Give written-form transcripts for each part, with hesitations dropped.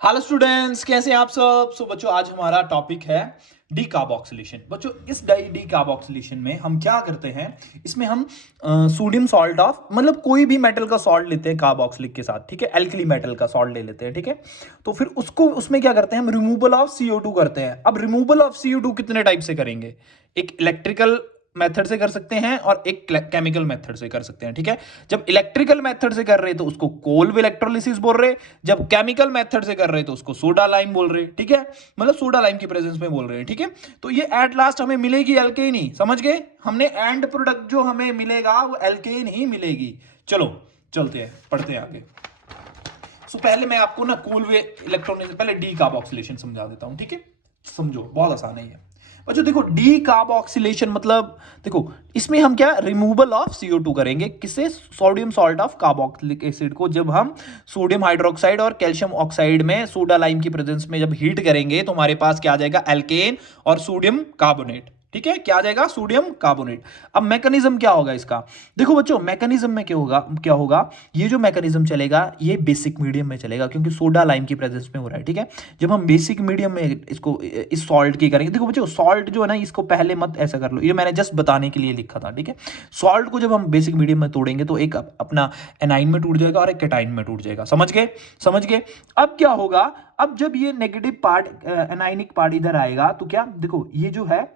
Hello students, कैसे हैं आप सब। बच्चों, आज हमारा टॉपिक है डीकार्बोक्सिलेशन। बच्चों, इस डीकार्बोक्सिलेशन में हम क्या करते हैं, इसमें हम सोडियम सॉल्ट ऑफ मतलब कोई भी मेटल का सॉल्ट लेते हैं कार्बोक्सिलिक के साथ, ठीक है। एल्कली मेटल का सॉल्ट ले लेते हैं, ठीक है। तो फिर उसको उसमें क्या करते हैं, हम रिमूवल ऑफ CO2 करते हैं। अब रिमूवल ऑफ CO2 कितने टाइप से करेंगे, एक इलेक्ट्रिकल मेथड से कर सकते हैं और एक केमिकल मेथड से कर सकते हैं, ठीक है। जब इलेक्ट्रिकल मेथड से कर रहे तो उसको कोल्ड इलेक्ट्रोलिसिस बोल रहे, जब केमिकल मेथड से कर रहे तो उसको सोडा लाइम बोल रहे, ठीक है। मतलब सोडा लाइम की प्रेजेंस में बोल रहे हैं, ठीक है। तो ये एट लास्ट हमें मिलेगी एल्केन ही, समझ गए। हमने एंड प्रोडक्ट जो हमें मिलेगा वो एल्केन ही मिलेगी। चलो चलते हैं, पढ़ते हैं आगे। पहले मैं आपको ना कोल्ड इलेक्ट्रोलिसिस, पहले डीकार्बोक्सिलेशन समझा देता हूं, ठीक है। समझो, बहुत आसान है ये। बच्चों देखो, डीकार्बोक्सिलेशन मतलब देखो, इसमें हम क्या रिमूवल ऑफ CO2 करेंगे, किससे, sodium salt of carboxylic acid को। जब हम सोडियम हाइड्रोक्साइड और कैल्शियम ऑक्साइड में सोडा लाइम की प्रेजेंस में जब हीट करेंगे तो हमारे पास क्या आ जाएगा, एल्केन और सोडियम कार्बोनेट, ठीक है। क्या आ जाएगा, सोडियम कार्बोनेट। अब मैकेनिज्म क्या होगा इसका, देखो बच्चों, मैकेनिज्म में क्या होगा, ये जो मैकेनिज्म चलेगा ये बेसिक मीडियम में चलेगा, क्योंकि सोडा लाइम की प्रेजेंस में हो रहा है, ठीक है। जब हम बेसिक मीडियम में इसको इस सॉल्ट की करेंगे, देखो बच्चों, सॉल्ट जो है ना, इसको पहले मत ऐसा कर लो, ये मैंने जस्ट बताने के लिए लिखा था, ठीक है। सॉल्ट को जब हम बेसिक मीडियम में तोड़ेंगे तो एक अपना एनाइन में टूट जाएगा और एक कैटाइन में टूट जाएगा, समझ गए, समझ गए। अब क्या होगा, अब जब ये नेगेटिव पार्ट, एनाइनिक पार्ट इधर आएगा तो क्या, देखो ये जो है,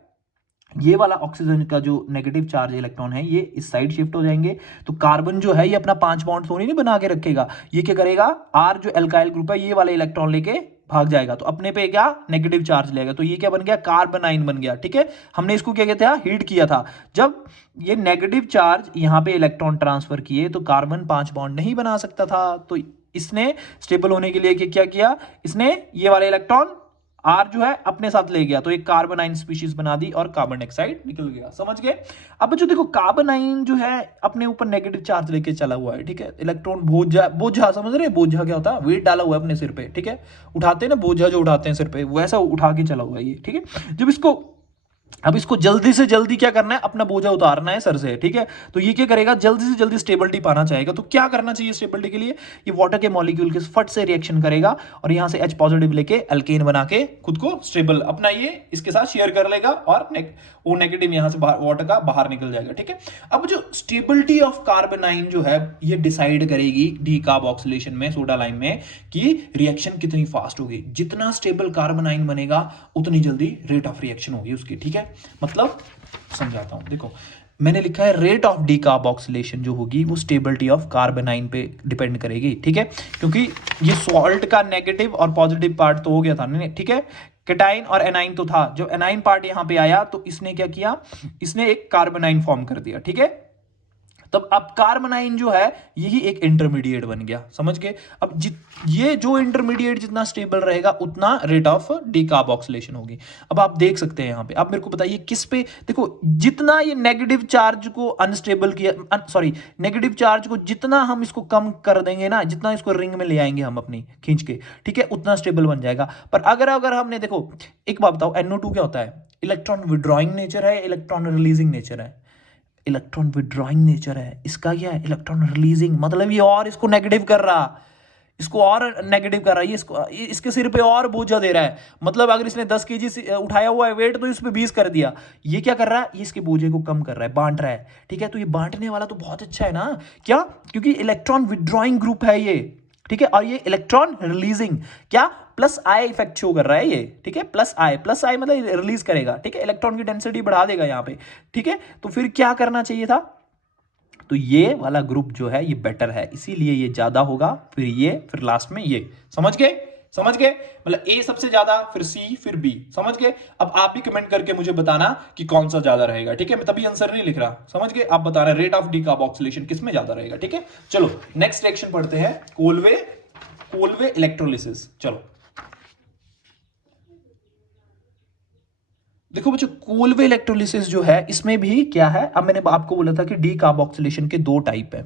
ये वाला ऑक्सीजन का जो नेगेटिव चार्ज इलेक्ट्रॉन है ये इस साइड शिफ्ट हो जाएंगे। तो कार्बन जो है ये अपना 5 बॉन्ड थोड़ी नहीं बना के रखेगा, ये क्या करेगा, आर जो एल्काइल ग्रुप है ये वाले इलेक्ट्रॉन लेके भाग जाएगा, तो अपने पे क्या नेगेटिव चार्ज लेगा, तो ये क्या बन गया, कार्बनाइन बन गया, ठीक है। हमने इसको क्या कहते हैं, हीट किया था। जब ये नेगेटिव चार्ज यहां पे इलेक्ट्रॉन ट्रांसफर किए तो कार्बन 5 बॉन्ड नहीं बना सकता था, तो इसने स्टेबल होने के लिए क्या किया, इसने ये वाले इलेक्ट्रॉन आर जो है अपने साथ ले गया, तो एक कार्बनाइन स्पीशीज बना दी और कार्बन डाइऑक्साइड निकल गया, समझ गए। अब जो देखो, कार्बनाइन जो है अपने ऊपर नेगेटिव चार्ज लेके चला हुआ है, ठीक है। इलेक्ट्रॉन बोझा, बोझा समझ रहे हैं, बोझा क्या होता है, वेट डाला हुआ है अपने सिर पे, ठीक है। उठाते हैं ना बोझा, जो उठाते हैं सिर पे, वैसा उठा के चला हुआ है ये, ठीक है। जब इसको, अब इसको जल्दी से जल्दी क्या करना है, अपना बोझा उतारना है सर से, ठीक है। तो ये क्या करेगा, जल्दी से जल्दी स्टेबिलिटी पाना चाहेगा, तो क्या करना चाहिए स्टेबिलिटी के लिए, ये वाटर के मॉलिक्यूल के फट से रिएक्शन करेगा और यहां से H पॉजिटिव लेके अल्केन बना के खुद को स्टेबल अपना ये इसके साथ शेयर कर लेगा और वो नेगेटिव यहां से वाटर का बाहर निकल जाएगा, ठीक है। अब जो स्टेबिलिटी ऑफ कार्बनाइन जो है ये डिसाइड करेगी डीकार्बोक्सिलेशन में, सोडा लाइम में, कि रिएक्शन कितनी फास्ट होगी। जितना स्टेबल कार्बनाइन बनेगा उतनी जल्दी रेट ऑफ रिएक्शन होगी उसकी, ठीक है। मतलब समझाता हूं, देखो मैंने लिखा है रेट ऑफ डीकार्बोक्सिलेशन जो होगी वो स्टेबिलिटी ऑफ कार्बनाइन पे डिपेंड करेगी, ठीक है। क्योंकि ये सॉल्ट का नेगेटिव और पॉजिटिव पार्ट तो हो गया था नहीं, ठीक है। कैटाइन और एनाइन तो था, जो एनाइन पार्ट यहां पे आया तो इसने क्या किया, इसने एक कार्बनाइन फॉर्म कर दिया, ठीक है। तब अब कार्बनाइन जो है यही एक इंटरमीडिएट बन गया, समझ गए। अब ये जो इंटरमीडिएट जितना स्टेबल रहेगा उतना रेट ऑफ डीकार्बोक्सिलेशन होगी। अब आप देख सकते हैं यहां पे, आप मेरे को बताइए किस पे, देखो जितना ये नेगेटिव चार्ज को अनस्टेबल किया, सॉरी नेगेटिव चार्ज को जितना हम इसको कम कर देंगे ना, जितना इसको रिंग में ले आएंगे हम अपनी खींच के, ठीक है, उतना स्टेबल बन जाएगा। पर अगर अगर हमने, देखो एक बात बताओ, NO2 क्या होता है, इलेक्ट्रॉन विड्रॉइंग नेचर है, इलेक्ट्रॉन रिलीजिंग नेचर है। इलेक्ट्रॉन विड्रॉइंग नेचर है, इसका क्या है, इलेक्ट्रॉन रिलीजिंग, मतलब ये और इसको नेगेटिव कर रहा, इसको और नेगेटिव कर रहा है, ये इसको इसके सिर पे और बोझा दे रहा है। मतलब अगर इसने 10 kg उठाया हुआ है वेट तो इस पे 20 कर दिया, ये क्या कर रहा है, ये इसके बोझे को कम कर रहा है, बांट रहा है, ठीक है। तो ये बांटने वाला तो बहुत अच्छा है ना, क्या, क्योंकि इलेक्ट्रॉन विड्रॉइंग ग्रुप है ये, ठीक है। और ये इलेक्ट्रॉन रिलीजिंग, क्या, प्लस आई इफेक्ट शो कर रहा है ये, ठीक है। प्लस आई मतलब रिलीज करेगा, ठीक है, इलेक्ट्रॉन की डेंसिटी बढ़ा देगा यहाँ पे, ठीक है। तो फिर क्या करना चाहिए था, तो ये वाला ग्रुप जो है ये बेटर है, इसीलिए ये ज्यादा होगा, फिर ये, फिर लास्ट में ये, समझ गए, समझ गए। मतलब A सबसे ज्यादा, फिर C, फिर B, समझ गए। अब आप भी कमेंट करके मुझे बताना कि कौन सा ज्यादा रहेगा, ठीक है। मैं तभी आंसर नहीं लिख रहा, समझ गए। आप बताना रेट ऑफ डीकार्बोक्सिलेशन किस में ज्यादा रहेगा, ठीक है। चलो नेक्स्ट रिएक्शन पढ़ते हैं, कोलवे कोलवे इलेक्ट्रोलिसिस। चलो देखो बच्चों, कोलवे इलेक्ट्रोलिसिस जो है इसमें भी क्या है, अब मैंने आपको बोला था कि डीकार्बोक्सिलेशन के 2 टाइप है।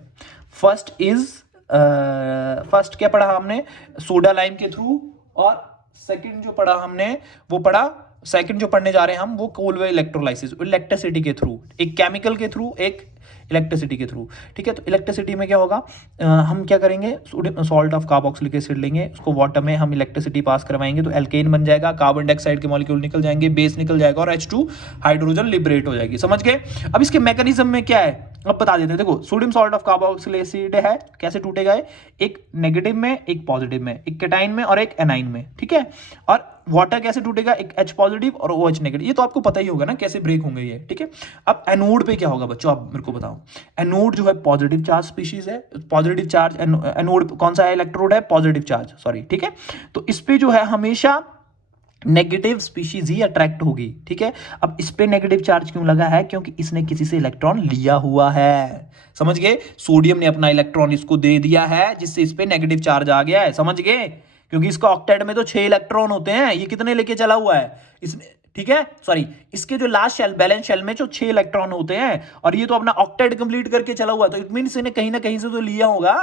फर्स्ट इज, फर्स्ट क्या पढ़ा हमने, सोडा लाइम के थ्रू, और सेकंड जो पढ़ा हमने वो पढ़ा, सेकंड जो पढ़ने जा रहे हैं हम वो कोलवे इलेक्ट्रोलाइसिस इलेक्ट्रिसिटी के थ्रू, एक केमिकल के थ्रू, एक इलेक्ट्रिसिटी के थ्रू, ठीक है। तो इलेक्ट्रिसिटी में क्या होगा, हम क्या करेंगे, सॉल्ट ऑफ कार्बोक्सिलिक एसिड लेंगे, उसको वाटर में हम इलेक्ट्रिसिटी पास करवाएंगे तो एल्केन बन जाएगा, कार्बन डाइऑक्साइड के मॉलिक्यूल निकल जाएंगे, बेस निकल जाएगा और H2 हाइड्रोजन लिबरेट हो जाएगी। समझ गए? अब इसके मैकेनिज्म में क्या है अब बता देते हैं। देखो sodium salt of carboxylic acid है, कैसे टूटेगा, एक नेगेटिव में, एक पॉजिटिव में, एक कैटाइन में और एक एनाइन में, ठीक है। और वाटर कैसे टूटेगा, एक H पॉजिटिव और OH नेगेटिव, ये तो आपको पता ही होगा ना कैसे ब्रेक होंगे ये, ठीक है। अब एनोड पे क्या होगा बच्चों, आप मेरे को बताओ। एनोड जो है पॉजिटिव चार्ज स्पीशीज है, पॉजिटिव चार्ज एनोड कौन सा है, इलेक्ट्रोड है पॉजिटिव चार्ज, सॉरी, ठीक है। तो इस पे जो है हमेशा नेगेटिव स्पीशीज ही अट्रैक्ट होगी, ठीक है। अब इस पे नेगेटिव चार्ज क्यों लगा है, क्योंकि इसने किसी से इलेक्ट्रॉन लिया हुआ है। समझ गए? सोडियम ने अपना इलेक्ट्रॉन इसको दे दिया है जिससे इस पे नेगेटिव चार्ज आ गया है। समझ गए? क्योंकि इसका ऑक्टेट में तो 6 इलेक्ट्रॉन होते हैं, ये कितने लेके चला हुआ है इसमें, ठीक है, सॉरी, इसके जो लास्ट शेल, बैलेंस शेल में जो 6 इलेक्ट्रॉन होते हैं और ये तो अपना ऑक्टेट कंप्लीट करके चला हुआ है, तो इट मींस इसने कहीं ना कहीं से तो लिया होगा।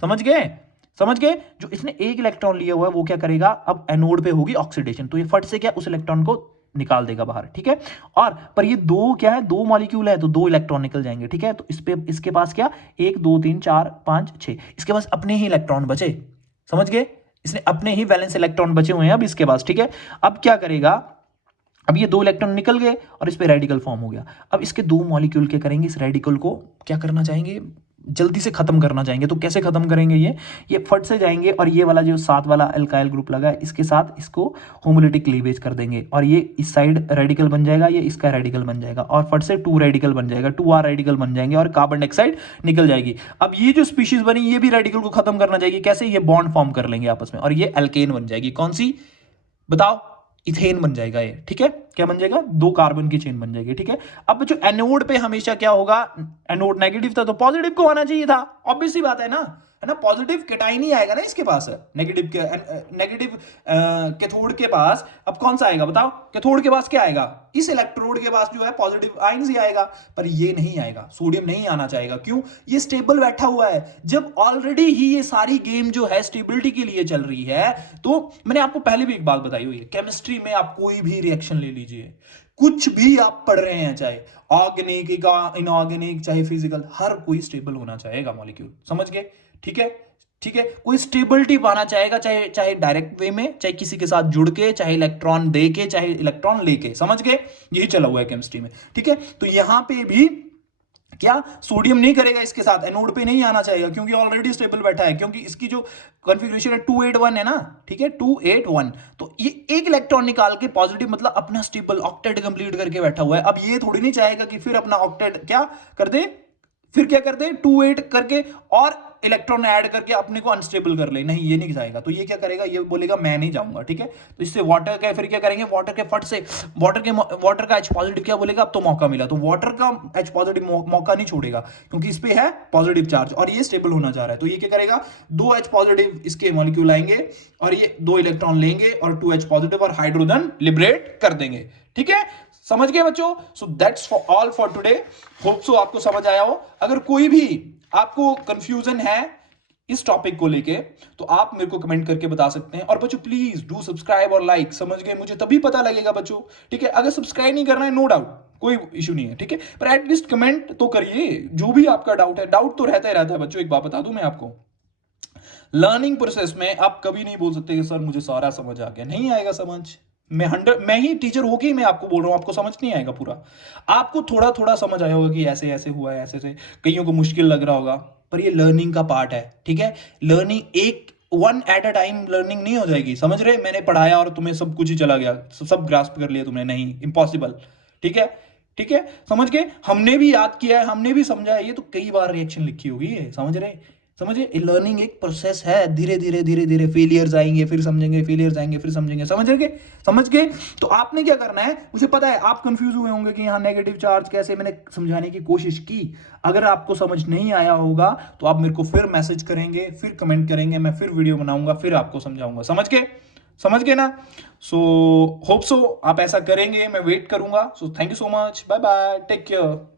समझ गए? समझ गए? जो इसने एक इलेक्ट्रॉन लिया हुआ है वो क्या करेगा, अब एनोड पे होगी ऑक्सीडेशन, तो ये फट से क्या उस इलेक्ट्रॉन को निकाल देगा बाहर, ठीक है। और पर ये दो क्या है, दो मॉलिक्यूल है तो 2 इलेक्ट्रॉन निकल जाएंगे, ठीक है। तो इस पे इसके पास क्या, 1 2 3 4 5 6, इसके पास अपने ही इलेक्ट्रॉन बचे। समझ गए? इसने अपने ही वैलेंस इलेक्ट्रॉन बचे हुए हैं अब इसके पास, ठीक है। अब क्या करेगा, अब ये 2 इलेक्ट्रॉन निकल गए और इस पे रेडिकल फॉर्म हो गया। अब इसके 2 मॉलिक्यूल क्या करेंगे, इस रेडिकल को क्या करना चाहेंगे, जल्दी से खत्म करना चाहेंगे। तो कैसे खत्म करेंगे, ये फट से जाएंगे और ये वाला जो 7 वाला अल्काइल ग्रुप लगा है इसके साथ इसको होमोलिटिक क्लीवेज कर देंगे और ये इस साइड रेडिकल बन जाएगा, ये इसका रेडिकल बन जाएगा और फट से 2 रेडिकल बन जाएगा, 2R रेडिकल बन जाएंगे और कार्बन डाइऑक्साइड निकल जाएगी। अब ये जो स्पीशीज बनी ये भी रेडिकल को खत्म करना चाहिए, कैसे, ये बॉन्ड फॉर्म कर लेंगे आपस में और ये एल्केन बन जाएगी। कौन सी बताओ, इथेन बन जाएगा ये, ठीक है। क्या बन जाएगा, 2 कार्बन की चेन बन जाएगी, ठीक है। अब जो एनोड पे हमेशा क्या होगा, एनोड नेगेटिव था तो पॉजिटिव को आना चाहिए था, ऑब्वियस सी बात है ना, है ना। पॉजिटिव कैटाइन ही आएगा ना इसके पास, नेगेटिव के नेगेटिव कैथोड के पास अब कौन सा आएगा बताओ, कैथोड के पास क्या आएगा, इस इलेक्ट्रोड के पास जो है पॉजिटिव आयंस ही आएगा, पर ये नहीं आएगा, सोडियम नहीं आना चाहेगा। क्यों, ये स्टेबल बैठा हुआ है। जब ऑलरेडी ही ये सारी गेम जो है स्टेबिलिटी के लिए चल रही है, तो मैंने आपको पहले भी एक बात बताई हुई है, केमिस्ट्री में आप कोई भी रिएक्शन ले लीजिए, कुछ भी आप पढ़ रहे हैं, चाहे ऑर्गेनिक, इनऑर्गेनिक, चाहे फिजिकल, हर कोई स्टेबल होना चाहेगा मॉलिक्यूल। समझ गए? ठीक है, ठीक है, कोई स्टेबिलिटी पाना चाहेगा, चाहे चाहे डायरेक्ट वे में, चाहे किसी के साथ जुड़ के, चाहे इलेक्ट्रॉन दे के, चाहे इलेक्ट्रॉन लेके। समझ गए? यही चला हुआ है केमिस्ट्री में, ठीक है। तो यहां पे भी क्या, सोडियम नहीं करेगा इसके साथ, एनोड पे नहीं आना चाहेगा क्योंकि ऑलरेडी स्टेबल बैठा है, क्योंकि इसकी जो कॉन्फ़िगरेशन है 281 है ना, ठीक है, 281। तो ये एक इलेक्ट्रॉन निकाल के पॉजिटिव, मतलब अपना स्टेबल ऑक्टेट कंप्लीट करके बैठा हुआ है। अब ये थोड़ी नहीं चाहेगा कि फिर अपना ऑक्टेट क्या कर दे, फिर क्या करते हैं 28 करके और इलेक्ट्रॉन ऐड करके अपने को अनस्टेबल कर ले, नहीं, ये नहीं जाएगा। तो ये क्या करेगा, ये बोलेगा मैं नहीं जाऊंगा, ठीक है। तो इससे वाटर का फिर क्या करेंगे, वाटर के फट से वाटर का H पॉजिटिव क्या बोलेगा, अब तो मौका मिला, तो वाटर का H पॉजिटिव मौका नहीं छोड़ेगा क्योंकि इस पे है पॉजिटिव चार्ज और ये स्टेबल होना चाह रहा है। तो ये क्या करेगा, 2 H पॉजिटिव इसके मॉलिक्यूल आएंगे और ये 2 इलेक्ट्रॉन लेंगे और 2 H पॉजिटिव और हाइड्रोजन लिबरेट कर देंगे, ठीक है। समझ गए बच्चों? So that's for all for today. Hope so आपको समझ आया हो। अगर कोई भी आपको कंफ्यूजन है इस टॉपिक को लेके तो आप मेरे को कमेंट करके बता सकते हैं। और बच्चों प्लीज डू सब्सक्राइब और लाइक, समझ गए, मुझे तभी पता लगेगा बच्चों, ठीक है। अगर सब्सक्राइब नहीं करना है, नो डाउट, कोई इशू नहीं है, ठीक है, पर एटलीस्ट कमेंट तो करिए, जो भी आपका डाउट है, डाउट तो रहता ही रहता है बच्चों। एक बात बता दूं मैं आपको, लर्निंग प्रोसेस में आप कभी नहीं बोल सकते कि सर मुझे सारा समझ आ गया, नहीं आएगा समझ। मैं ही टीचर होके ही मैं आपको बोल रहा हूं, आपको समझ नहीं आएगा पूरा, आपको थोड़ा थोड़ा समझ आया होगा कि ऐसे ऐसे हुआ है, ऐसे ऐसे, कईयों को मुश्किल लग रहा होगा, पर ये लर्निंग का पार्ट है, ठीक है। लर्निंग एक one at a time learning नहीं हो जाएगी, समझ रहे। मैंने पढ़ाया और तुम्हें सब कुछ ही चला गया, सब ग्रास्प कर लिया तुमने, नहीं, इम्पॉसिबल, ठीक है, ठीक है, समझ गए। हमने भी याद किया है, हमने भी समझा है, ये तो कई बार रिएक्शन लिखी होगी है, समझ रहे। समझिए, लर्निंग एक प्रोसेस है, धीरे धीरे धीरे धीरे फेलियर्स आएंगे फिर समझेंगे, फेलियर्स आएंगे फिर समझेंगे, समझ गए, समझ गए। तो आपने क्या करना है, मुझे पता है आप कंफ्यूज हुए होंगे कि यहाँ नेगेटिव चार्ज कैसे, मैंने समझाने की कोशिश की। अगर आपको समझ नहीं आया होगा तो आप मेरे को फिर मैसेज करेंगे, फिर कमेंट करेंगे, मैं फिर वीडियो बनाऊंगा, फिर आपको समझाऊंगा, समझ गए, समझ गए ना। सो होप सो आप ऐसा करेंगे, मैं वेट करूंगा। So thank you so much, bye bye, take care.